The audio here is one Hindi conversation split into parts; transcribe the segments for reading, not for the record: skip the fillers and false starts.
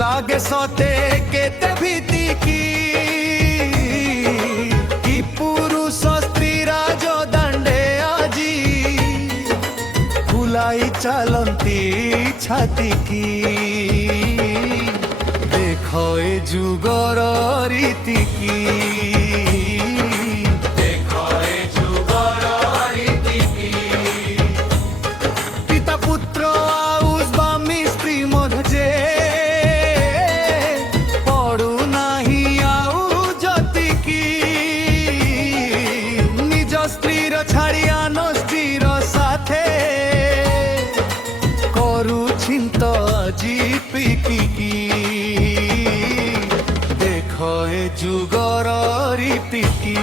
लागे सते केते भीति की पुरुष स्त्री राज दांडे आजी फुलाई चलती छाती की देखो ए जुगर रीति की स्त्रीर छाड़िया नस्त्रीर साथे करू छिंत जी पिकी देखो ए जुगर रीति की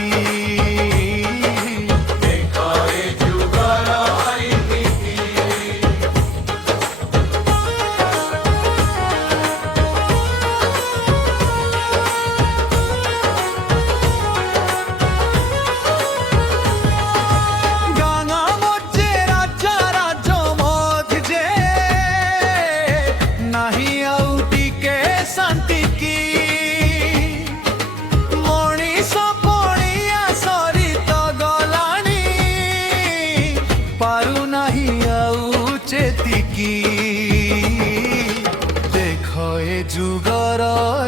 देखो ए जुगर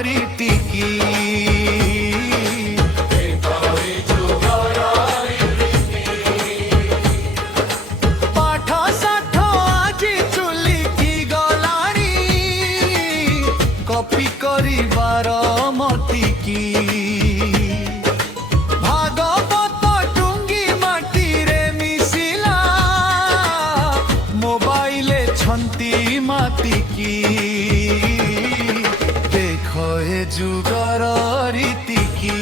रीति की पाठ साठ आज चुली की गलानी कपी करिबार मती की भागवत टुंगी माटी रे मिसिला मोबाइले छंती माती की देखो ए जुगर रीति की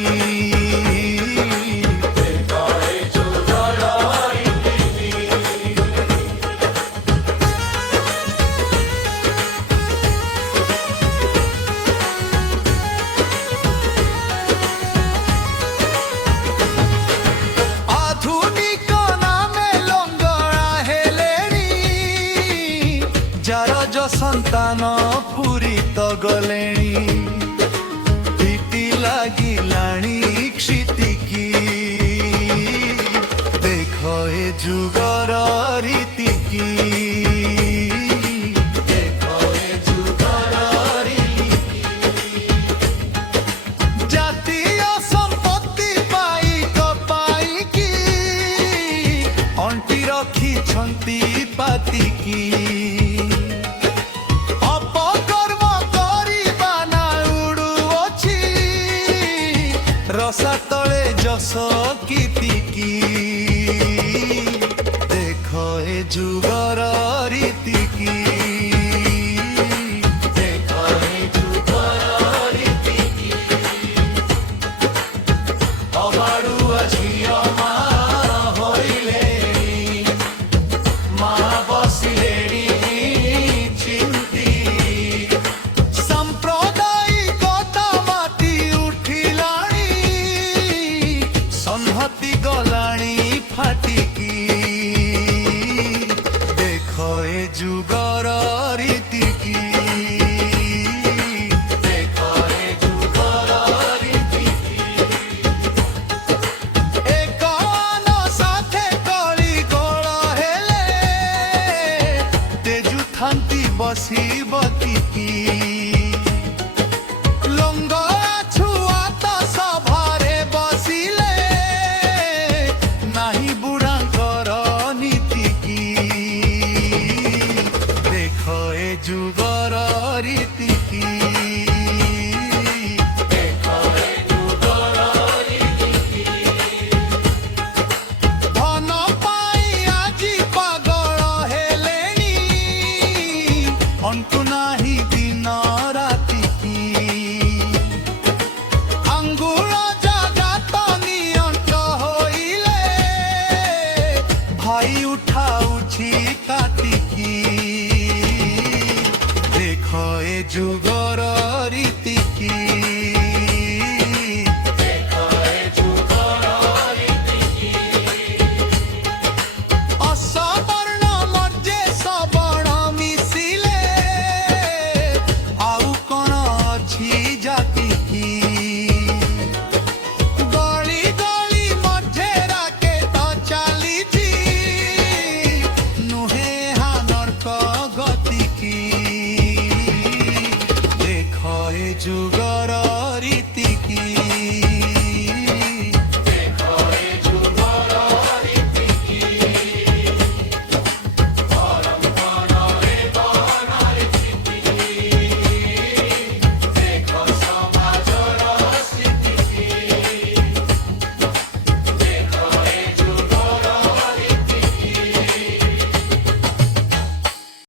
आधुनिक नामे लंगड़ा हेलेनी जार जो संतान पूरी तो गलेनी भीति लागिलाणी क्षिति की देखो ए जुगर रीति की जातीय संपत्ति पाई तो पाई की अंटी रखी छंती पाती की रसा तले जस कीति की देखो ए जुगर रीति की देखो ए जुगर रीति की अबाड़ुआ झिया मार होइले माँ बसिलेनी चिंती सांप्रदायिकता माती उठिलाणी संहति गलाणी फाटिकी देखो ए जुगर रीति की देखो ए जुगर रीति की एक साथे कली गोल हेले तेजु थांती बसी बती की लंगड़ा छुआ तो सभारे बसिले नाही बुढ़ांकर नीति की देखो ए जुगर रीति की देखो ए जुगर रीति की धन पाई आजी पागल हेलेनी अंतु नाही दिन राति की अंगुल जगत नियंत होइले भाई उठाउछि काटी की देखो ए जुगर रीति की देखो ए जुगर रीति की असवर्ण मर्जे सवर्ण मिसिले आउ कोन যুগ